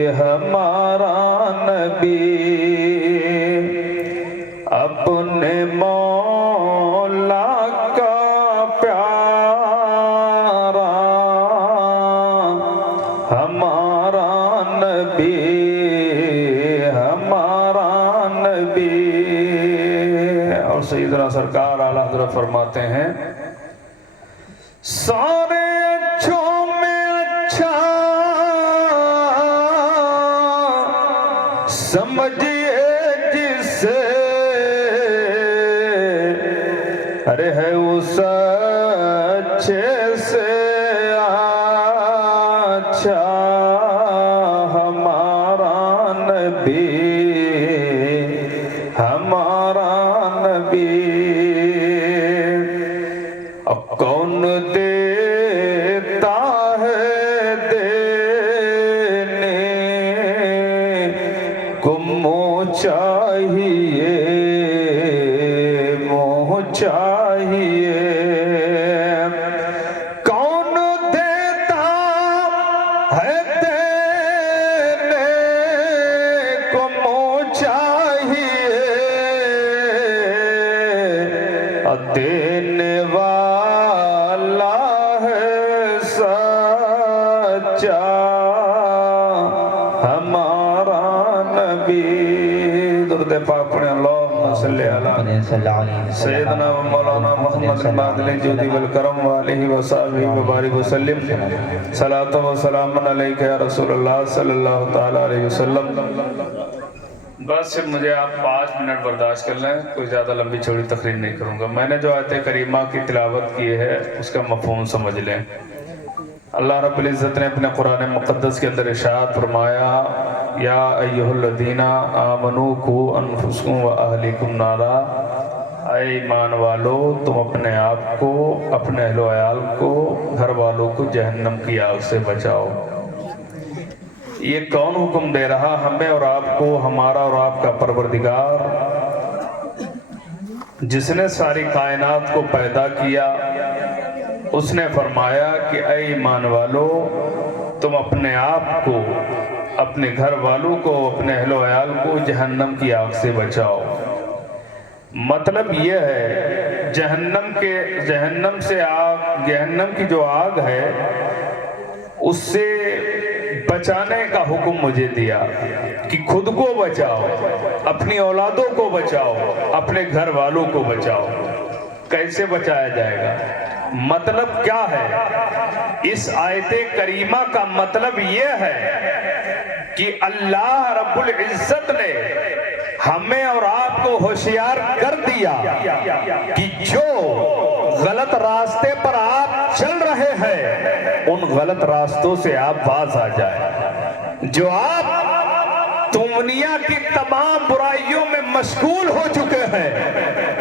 ہمارا نبی اپنے مولا کا پیارا، ہمارا نبی، ہمارا نبی۔ اور سیدنا سرکار اعلیٰ حضرت فرماتے ہیں، سارے اچھوں میں اچھا سمجھئے جسے، ارے ہے اس اچھے سے اچھا ہمارا نبی، ہمارا نبی۔ اب کون دیتا ہے دینے کو منہ چاہیے، منہ چاہیے، کون دیتا ہے دینے کو منہ چاہیے، دینے والا ہے سچا ہمارا نبی۔ درود پاک پڑھیں، اللہم صلی علی سیدنا و مولانا محمد المادل جودی والکرم وآلہ وصحبہ وبارک وسلم، صلاۃ و سلام علیکہ یا رسول اللہ صلی اللہ تعالیٰ علیہ وسلم۔ بس مجھے آپ 5 منٹ برداشت کر لیں، کوئی زیادہ لمبی چوڑی تقریر نہیں کروں گا۔ میں نے جو آیت کریمہ کی تلاوت کی ہے اس کا مفہوم سمجھ لیں۔ اللہ رب العزت نے اپنے قرآن مقدس کے اندر ارشاد فرمایا، یا ایھا الذین آمنوا قوا انفسکم واہلیکم نارا، اے ایمان والو تم اپنے آپ کو، اپنے اہل و عیال کو، گھر والوں کو جہنم کی آگ سے بچاؤ۔ یہ کون حکم دے رہا ہمیں اور آپ کو؟ ہمارا اور آپ کا پروردگار، جس نے ساری کائنات کو پیدا کیا۔ اس نے فرمایا کہ اے ایمان والو تم اپنے آپ کو، اپنے گھر والوں کو، اپنے اہل و عیال کو جہنم کی آگ سے بچاؤ۔ مطلب یہ ہے جہنم کی جو آگ ہے اس سے بچانے کا حکم مجھے دیا کہ خود کو بچاؤ، اپنی اولادوں کو بچاؤ، اپنے گھر والوں کو بچاؤ۔ کیسے بچایا جائے گا؟ مطلب کیا ہے؟ اس آیت کریمہ کا مطلب یہ ہے کہ اللہ رب العزت نے ہمیں اور آپ کو ہوشیار کر دیا کہ جو غلط راستے پر آپ چل رہے ہیں ان غلط راستوں سے آپ باز آ جائیں۔ جو آپ دنیا کی تمام برائیوں میں مشغول ہو چکے ہیں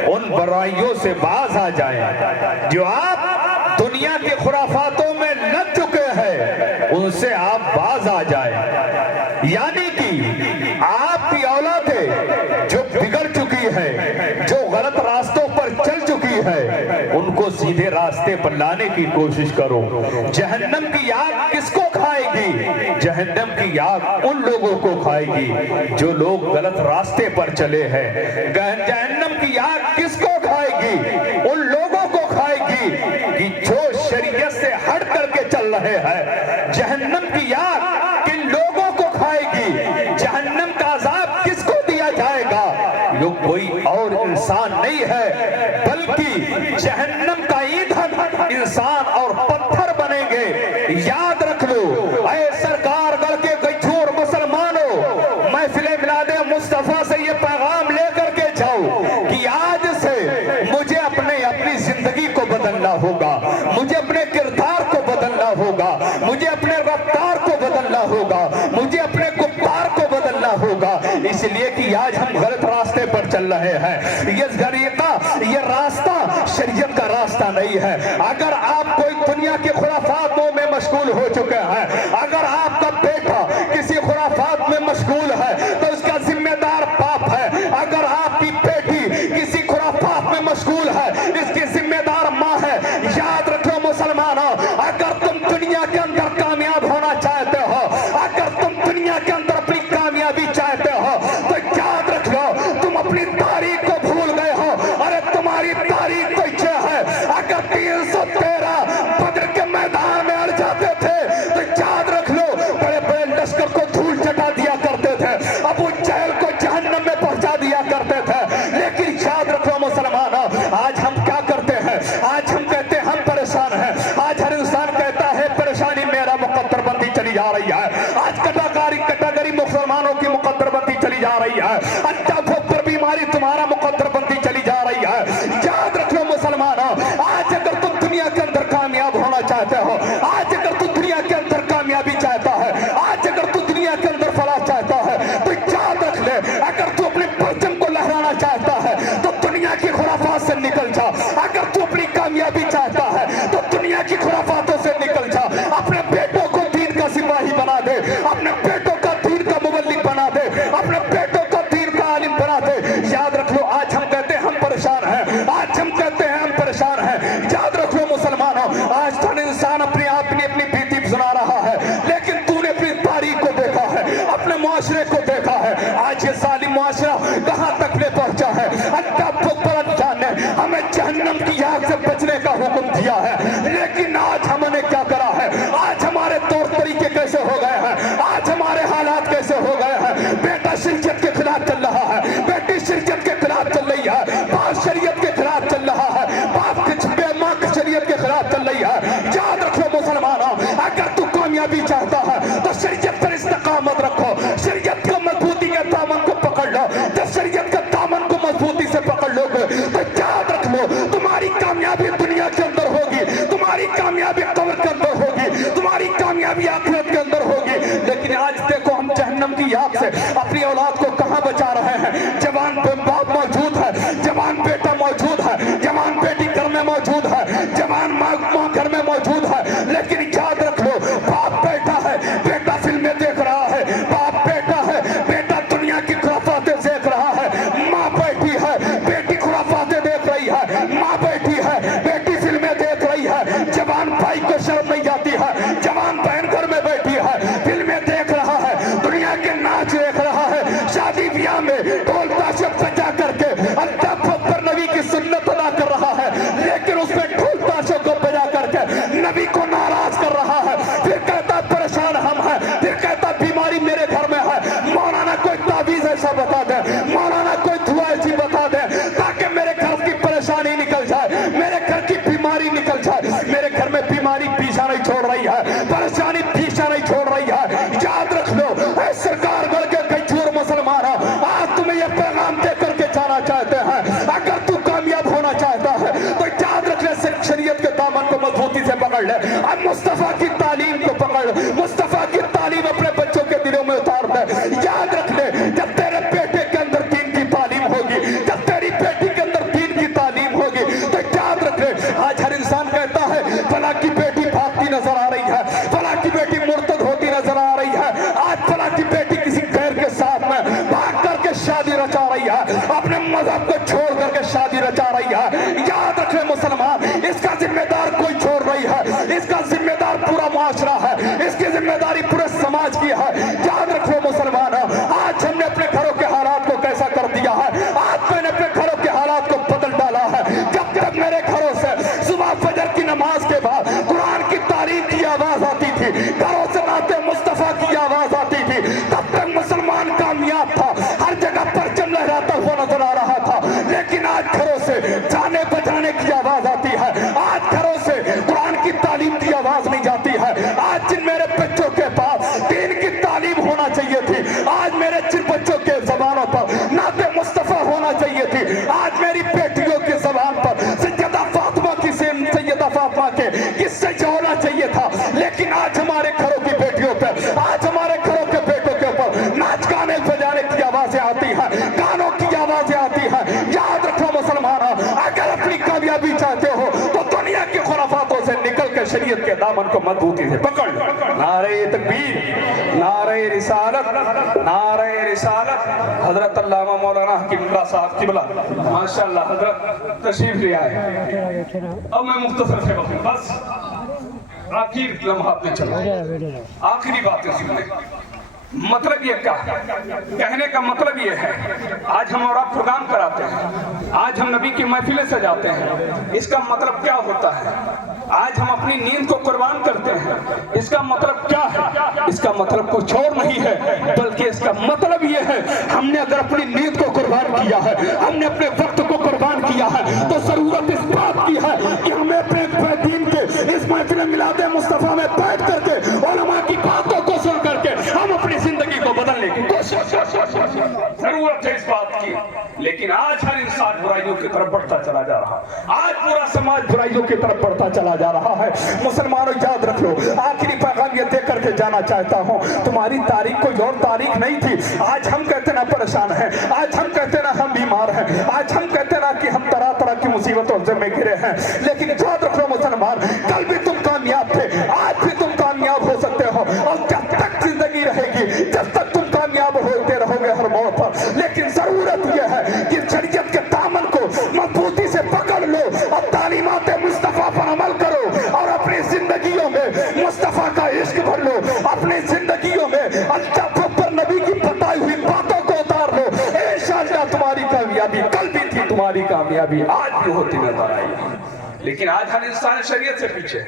ان برائیوں سے باز آ جائیں۔ جو آپ دنیا کے خرافاتوں میں لگ چکے ہیں ان سے آپ باز آ جائیں۔ یعنی کہ آپ کی اولادیں جو بگڑ چکی ہے، جو غلط راستوں پر چل چکی ہے، ان کو سیدھے راستے پر لانے کی کوشش کرو۔ جہنم کی آگ کس کو کھائے گی؟ جہنم کی آگ ان لوگوں کو کھائے گی جو لوگ غلط راستے پر چلے ہیں۔ جہنم کی آگ کس کو کھائے گی؟ ان لوگوں کو کھائے گی کہ جو شریعت سے ہٹ کر کے چل رہے ہیں۔ جہنم کی آگ کن لوگوں کو کھائے گی؟ جہنم کا عذاب کس کو دیا جائے گا؟ یہ کوئی اور انسان نہیں ہے بلکہ جہنم کا ایندھن انسان اور پتھر بنیں گے۔ یاد رکھ لو اے سرکار گڑھ کے گجھور مسلمانوں، محفل میلاد مصطفیٰ سے یہ پیغام لے کر کے جاؤ کہ آج سے مجھے اپنی زندگی کو بدلنا ہوگا، مجھے اپنے کردار کو بدلنا ہوگا، مجھے اپنے رفتار کو بدلنا ہوگا، مجھے اپنے گفتار کو بدلنا ہوگا، اس لیے کہ آج ہم غلط راستے پر چل رہے ہیں۔ یہ راستہ شریعت کا راستہ نہیں ہے۔ اگر آپ کوئی دنیا کے خرافاتوں میں مشغول ہو چکے ہیں، اگر آپ کا بیٹا کسی خرافات میں مشغول ہے تو اس کا ذمہ دار باپ ہے۔ اگر آپ کی بیٹی کسی خرافات میں مشغول ہے اس کی ذمہ دار ماں ہے۔ یاد رکھو مسلمانوں، اگر تم دنیا کے اندر کامیاب ہونا چاہتے ہو، اگر تم دنیا کے मुसलमानों की मुकद्दर बनती चली जा रही है। अच्छा पर बीमारी तुम्हारा मुकद्दर बनती चली जा रही है। याद रख लो मुसलमानों, आज अगर तुम दुनिया के अंदर कामयाब होना चाहते हो, आज अगर तू दुनिया के अंदर कामयाबी चाहता है, आज अगर तू दुनिया के अंदर फलाह चाहता है, तो याद रख ले, अगर तू अपने परचम को लहराना चाहता है तो दुनिया की खुराफात से निकल जा। अगर तू अपनी कामयाबी चाहता है तो दुनिया की खुराफातों से निकल जा। अपने बेटों को दीन का सिपाही बना दे, अपने बेटों का दीन का मुबल्लिग बना दे, अपने बेटों का दीन का आलिम बना दे। याद रख लो, आज हम कहते हैं हम परेशान हैं, आज हम कहते हैं हम परेशान हैं। याद रख लो मुसलमानों, आज तो इंसान अपने आप ने अपनी बीती सुना रहा है, लेकिन तूने अपनी तारीख को देखा है, अपने मुआशरे को देखा है। आज ये जालिम मुआशरा कहां तक ले पहुंचा है। अल्लाह ने हमें जहन्नम की आग से बचने का हुक्म दिया है, लेकिन आज हमने क्या करा है। आज हमारे तौर तरीके कैसे हो गए हैं, आज हमारे हालात कैसे हो गए हैं। बेटा शरीयत के खिलाफ चल रहा है, बेटी शरीयत के खिलाफ चल रही है, बाप शरीयत के खिलाफ चल रहा है, बाप माँ शरीयत के खिलाफ चल रही है। याद रखो मुसलमानों, अगर तू कामयाबी चाहता है तो शरीयत पर इस्तिकामत रखो, शरीयत को मजबूती के दामन को पकड़ लो। जब शरीयत के दामन को मजबूती से पकड़ लोगे तो याद रख लो, तुम्हारी कामयाबी दुनिया के अंदर होगी, तुम्हारी कामयाबी कब्र के अंदर होगी, तुम्हारी कामयाबी आखिरत के अंदर होगी। लेकिन आज देखो हम जहन्नम की आग से अपनी औलाद को कहां बचा रहे हैं। जवान बाप मौजूद है, जवान बेटा मौजूद है, जवान बेटी घर में मौजूद है, जवान माँ घर में मौजूद है, लेकिन याद रख लो, बाप बैठा है, बेटा फिल्में देख रहा है, बाप बैठा है, बेटा दुनिया की खुराफातें देख रहा है, माँ बैठी है, बेटी खुराफातें देख रही है, माँ बैठी है, बेटी फिल्में देख रही है। जवान भाई को शर्म नहीं आती है, जवान बहन घर में बैठी है, फिल्में देख रहा है, दुनिया के नाच देख रहा है, शादी ब्याह में ढोल ताशे बजा करके अल्लाह पर नबी की सुन्नत अदा कर रहा है, लेकिन उसमें ढोल ताशों को बजा करके नबी को नाराज कर रहा है। फिर कहता परेशान हम हैं, फिर कहता बीमारी मेरे घर में है। मौलाना कोई ताबीज ऐसा बता दे, मौलाना कोई दुआ ऐसी बता दे ताकि मेरे घर की परेशानी निकल जाए, मेरे घर की बीमारी निकल जाए। मेरे घर में बीमारी पीछा नहीं छोड़ रही है, परेशानी पीछा नहीं छोड़ रही है। याद रख लो, सरकार गढ़ के कई मुसलमान आज तुम्हें यह पैगाम दे करके जाना चाहते हैं। अगर तू कामयाब होना चाहता है तो याद रख ले, शरीयत के दामन को मजबूती से पकड़ ले, अब मुस्तफा की तालीम को पकड़, मुस्तफा की तालीम अपने बच्चों के दिलों में उतार दे। याद रख ले, जब तेरे बेटे के अंदर दीन की तालीम होगी, जब तेरी बेटी के अंदर दीन की तालीम होगी, तो याद रख ले, आज हर इंसान कहता है फला की बेटी भागती नजर आ रही है, फला की बेटी मुर्तद होती नजर आ रही है, आज फला की बेटी किसी गैर के साथ में भाग करके शादी रचा रही है, अपने मजहब को छोड़ करके शादी रचा रही है। याद रखे मुसलमान, इसका जिम्मेदार कोई छोड़ रही है, इसका जिम्मेदार पूरा मुआशरा है, इसकी जिम्मेदारी पूरे समाज की है। याद रखो मुसलमान, आज हमने अपने घरों के हालात को कैसा कर दिया है, आज मैंने अपने घरों के हालात को बदल डाला है। जब तक मेरे घरों से सुबह फजर की नमाज के बाद कुरान की तारीफ की आवाज आती थी, घरों से नाते मुस्तफा की आवाज आती थी, तब तक मुसलमान कामयाब था, हर जगह परचम लहराता हुआ नजर आ रहा था। लेकिन आज घरों से जाने बजाने की आवाज आती है, आज घरों से कुरान की तालीम की आवाज नहीं जाती है। आज जिन मेरे बच्चों के पास दीन की तालीम होना चाहिए थी, आज मेरे जिन बच्चों के जबानों पर नाते मुस्तफा होना चाहिए थी, आज मेरी बेटियों की जबान पर सैयदा फातिमा की सैयदा फातिमा के किससे होना चाहिए था। लेकिन आज हमारे घरों की बेटियों पर, आज हमारे घरों के बेटों के ऊपर नाच गाने बजाने की आवाजें आती हैं, गानों की आवाजें आती हैं। याद रखो मुसलमान, अगर अपनी कामयाबी चाहते हो तो दुनिया की खुराफातों से निकल कर शरीयत के दामन को मजबूती से पकड़ लो। नारे तकबीर, नारे रिसालत, नारे रिसालत। हजरत अल्लामा मौलाना हकीमुल्लाह साहब किबला माशाअल्लाह हजरत तशरीफ ले आए। अब मैं मुख्तसर से बस आखिर लम्हात में चलो, आखिरी बातें सुनने। मतलब ये क्या कहने का मतलब ये है, आज हम और आप प्रोग्राम कराते हैं, आज हम नबी की महफिलें सजाते हैं, इसका मतलब क्या होता है? आज हम अपनी नींद को कुर्बान करते हैं, इसका मतलब क्या है? इसका मतलब कुछ और नहीं है, बल्कि इसका मतलब ये है, हमने अगर अपनी नींद को कुर्बान किया है, हमने अपने वक्त को कुर्बान किया है, तो जरूरत इस बात की है कि हमें अपने दीन के इस महफिल मिलादे मुस्तफा में बैठ करके उलमा की बातों को सुन करके हम अपनी जिंदगी को बदलने की कोशिश। जरूरत है इस बात की, लेकिन आज हर इंसान बुराइयों की तरफ बढ़ता चला जा रहा है। आज पूरा समाज बुराइयों की तरफ बढ़ता चला जा रहा है। मुसलमानों याद रख लो, आखिरी पैगाम ये दे करके जाना चाहता हूँ, तुम्हारी तारीख कोई और तारीख नहीं थी। आज हम कहते ना परेशान हैं, आज हम कहते ना हम बीमार हैं, आज हम कहते ना कि हम तरह तरह की मुसीबतों से में घिरे हैं, लेकिन याद रख लो मुसलमान, कल भी तुम कामयाब थे, आज भी तुम कामयाब हो सकते हो। और जब तक जिंदगी रहेगी, जब तक तुम कामयाब होते रहोगे हर मौत पर। लेकिन जरूरत यह है कि शरीयत के दामन को मजबूती से पकड़ लो और तालीमात मुस्तफा पर अमल करो और अपनी जिंदगियों में मुस्तफा का इश्क भर लो, अपनी जिंदगियों में अल्लाह पर नबी की बताई हुई बातों को उतार लो। इंशाअल्लाह तुम्हारी कामयाबी कल भी थी, तुम्हारी कामयाबी आज भी होती नजर आएगी। लेकिन आज हर इंसान शरीयत से पीछे।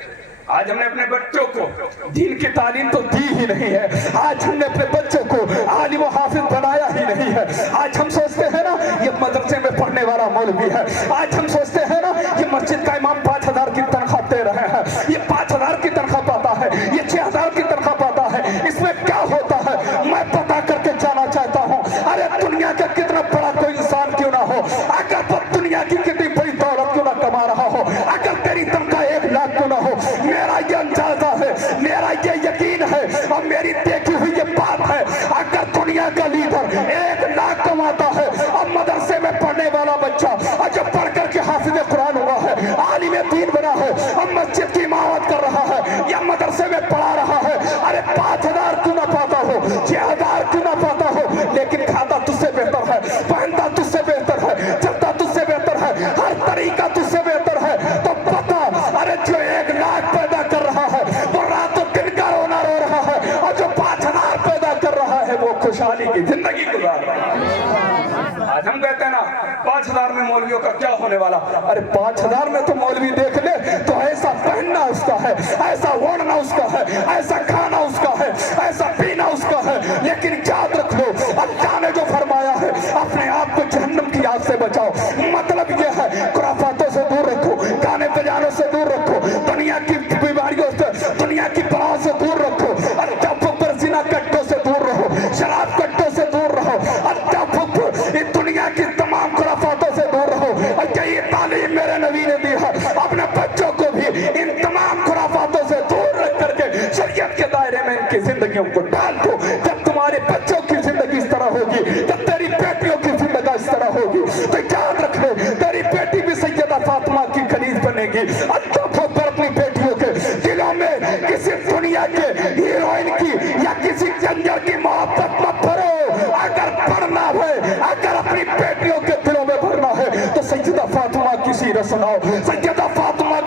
आज हमने अपने बच्चों को दीन की तालीम तो दी ही नहीं है, आज हमने अपने बच्चों को आलिम व हाफिज बनाया ही नहीं है। आज हम सोचते हैं ना ये मदरसे में पढ़ने वाला मौलवी है, आज हम सोचते हैं ना ये मस्जिद का इमाम 5000 की तनख्वाह दे रहे हैं, ये 5000 की तनख्वाह पाता है, ये 6000 की तनख्वाह पाता है, इसमें क्या होता है मैं पता करके जाना चाहता हूँ। अरे दुनिया का कितना बड़ा कोई इंसान क्यों ना हो, अगर वो दुनिया की कितनी बड़ी दौलत क्यों ना कमा रहा हो, अगर तेरी तनख्वाह 1 लाख क्यों ना हो, मेरा ये अंदाजा है, मेरा ये यकीन है और मेरी देखी हुई ये बात है, अगर दुनिया का लीडर 1 लाख कमाता है और मदरसे में पढ़ने वाला बच्चा और जो पढ़ करके हाफिज कुरान हुआ है, आलिम दीन बना है और मस्जिद की इमामत कर रहा है या मदरसे में पढ़ा रहा है, अरे 5000 क्यों ना पाता हो, 6000 क्यों ना पाता हो, लेकिन खाता तुझसे बेहतर है, पहनता तुझसे बेहतर है, चलता तुझसे बेहतर है, हर तरीका तुझसे बेहतर है, तो पता अरे जो 1 लाख पैदा कर रहा है वो रातों दिन का रोना रो रहा है और जो 5000 पैदा कर रहा है वो खुशहाली की जिंदगी गुजार रहा है। आज हम कहते हैं ना 5000 में मौलवियों का क्या होने वाला। अरे 5000 में तो मौलवी देख ले तो ऐसा पहनना उसका है, ऐसा ओढ़ना उसका है, ऐसा खाना उसका है, ऐसा पीना उसका है, लेकिन याद रख लो अल्लाह ने जो फरमाया है अपने आप को जहन्नम की आग से बचाओ। मतलब ये है खुराफातों से दूर रखो, गाने बजानों से दूर रखो, दुनिया की बीमारियों से, दुनिया की बलाओं से दूर रखो, अल्लाह पर जिना कट्टों से दूर रहो, शराब कट्टों से दूर रहो, अल्लाह पर दुनिया की तमाम खुराफातों से दूर रहो। और ये तालीम मेरे नबी ने दी है, अपने बच्चों को भी इन तमाम खुराफातों से दूर रख करके शरीयत के दायरे में इनकी जिंदगियों को डाल दो। जब तुम्हारे बच्चों की जिंदगी इस तरह होगी, जब तेरी बेटियों की जिंदगी इस तरह होगी, तो याद रख ले तेरी बेटी भी सैयदा फातिमा की खलीज बनेगी। अल्लाह पर अपनी बेटियों के दिलों में किसी दुनिया के हीरोइन की या किसी जंजर की मोहब्बत मत भरो। अगर पढ़ना है, अगर अपनी बेटियों के दिलों में भरना है तो सैयदा फातिमा की सीरत सुनाओ, सैयदा फातिमा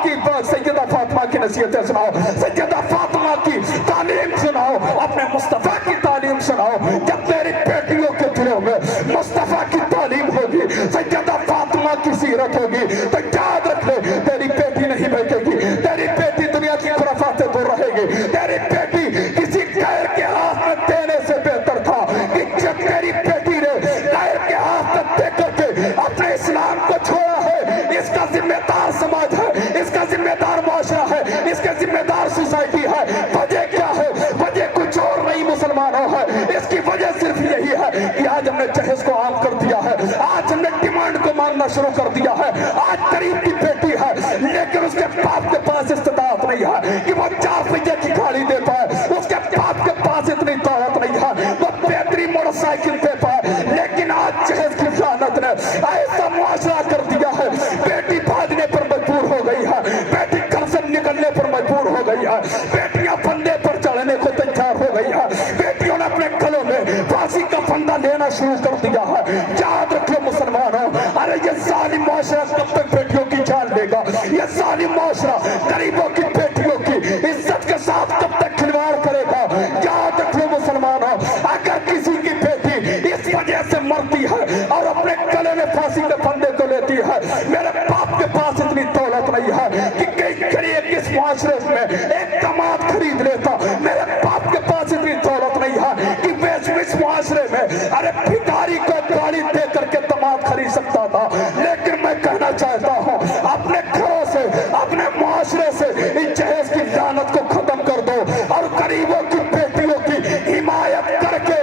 की नसीहतें सुनाओ, सैयदा फातिमा की तालीम सुनाओ, अपने मुस्तफा की तालीम सुनाओ। जब तेरी बेटियों के दिलों में मुस्तफा की तालीम होगी, सैयदा फातिमा की सीरत होगी, तो याद रख ले तेरी बेटी नहीं बैठेगी, तेरी बेटी दुनिया की खुराफात से दूर रहेगी, तेरी बेटी किसी गैर के हाथ में देने से बेहतर था कि जब तेरी बेटी ने गैर के हाथ में दे करके अपने इस्लाम को छोड़ा है। इसका जिम्मेदार समाज है, इसका जिम्मेदार मुआशरा है, इसका जिम्मेदार सोसाइटी है। वजह क्या है? वजह कुछ और नहीं मुसलमानों है, इसकी वजह सिर्फ यही है कि आज हमने जहेज को आम कर दिया है, आज हमने डिमांड को मांगना शुरू कर दिया है। आज गरीब की बेटी है लेकिन उसके बाप के पास इस्तेदात नहीं है कि वो 4 पहिए की गाड़ी दे पाए, उसके बाप के पास इतनी दौलत नहीं है वो बेहतरीन मोटरसाइकिल दे पाए, लेकिन आज जहेज की ज़ियादत ने ऐसा मुआशरा कर दिया है, बेटी भागने पर मजबूर हो गई है, बेटी घर से निकलने पर मजबूर हो गई है, बेटियां फंदे पर चढ़ने को तैयार हो गई है, बेटियों ने अपने गलों में फांसी का फंदा लेना शुरू कर दिया है। याद रखो मुसलमानों, अरे ये जालिम मुआशरा कब तक बेटियों की जान लेगा? ये जालिम मुआशरा गरीबों की बेटियों की इज्जत के साथ कब तक खिलवाड़ करेगा? याद रखो मुसलमानों, अगर किसी की बेटी इस वजह से मरती है और अपने गले में फांसी के फंदे को लेती है, मेरे बाप के पास इतनी दौलत नहीं है कि गरीब किस मुआशरे में एक दामाद खरीद लेता, मेरे बाप के पास इतनी दौलत नहीं है कि इस मुआशरे में अरे भिखारी को गाड़ी दे करके दामाद खरीद सकता था। लेकिन मैं कहना चाहता हूँ अपने घरों से, अपने मुआशरे से इन जहेज की लानत को खत्म कर दो और गरीबों की बेटियों की हिमायत करके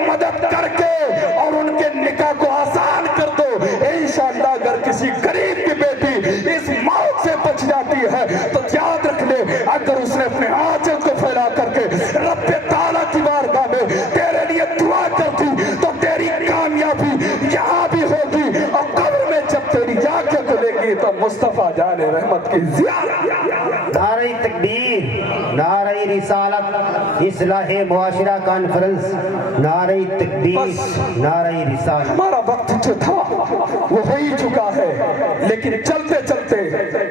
مدد کر کے اور ان کے نکاح کو آسان کر دو. انشاءاللہ اگر کسی غریب کی بیٹی اس موت سے بچ جاتی ہے تو یاد رکھ لے, اگر اس نے اپنے آنچل کو پھیلا کر کے رب تعالیٰ کی بارگاہ میں تیرے لیے دعا کرتی تو تیری کامیابی یہاں بھی ہوگی, اور قبر میں جب تیری آنکھیں کھلے گی تو مصطفیٰ جان رحمت کی زیارت. نعرہ تکبیر, نعرہ رسالت, اصلاح معاشرہ کانفرنس, نعرہ تکبیر, نعرہ رسالت. ہمارا وقت جو تھا وہ ہو ہی چکا ہے, لیکن چلتے چلتے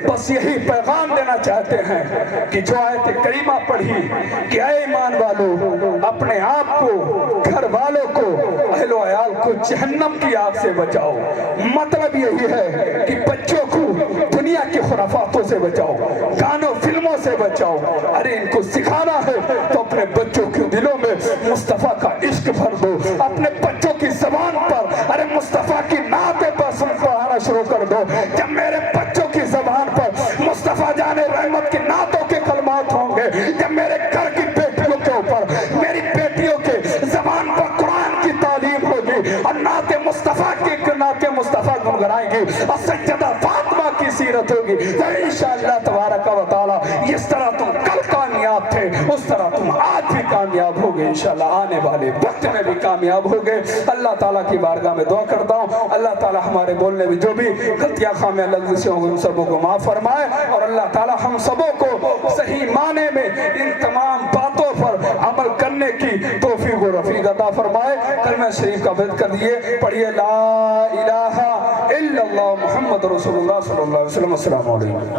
بس یہی پیغام دینا چاہتے ہیں کہ جو آیت کریمہ پڑھی کہ اے ایمان والو اپنے آپ کو, گھر والوں کو, اہل و عیال کو جہنم کی آگ سے بچاؤ. مطلب یہی ہے کہ بچوں کو دنیا کی خرافاتوں سے بچاؤ, گانوں فلموں سے بچاؤ. ارے ان کو سکھانا ہے تو اپنے بچوں کے دلوں میں مصطفیٰ کا عشق بھر دو, اپنے بچوں کی زبان پر ارے مصطفیٰ کی نعتیں پڑھانا شروع کر دو. جب میرے بچوں کی زبان پر مصطفیٰ جان رحمت کی نعتوں کے کلمات ہوں گے, جب میرے گھر کی بیٹیوں کے اوپر, میری بیٹیوں کے زبان پر قرآن کی تعلیم ہوگی اور نعت مصطفیٰ کی نعت مصطفیٰ گنگنائیں گی اور سیدہ فاطمہ کی سیرت ہوگی, تو انشاءاللہ تبارک و تعالی جس طرح تم کل کامیاب تھے اس طرح تم آج بھی کامیاب ہوگے, انشاءاللہ آنے والے وقت میں بھی کامیاب ہوگے. اللہ تعالیٰ کی بارگاہ میں دعا کرتا ہوں اللہ تعالیٰ ہمارے بولنے میں جو بھی غلطیاں خامیاں لفظ سے ہوں گے ان سبوں کو معاف فرمائے, اور اللہ تعالیٰ ہم سبوں کو صحیح معنی میں ان تمام باتوں پر عمل کرنے کی توفیق و رفیق عطا فرمائے. کلمہ شریف کا بیعت کر دیے, پڑھیے لا الہ الا اللہ محمد رسول اللہ صلی اللہ علیہ وسلم. السلام علیکم.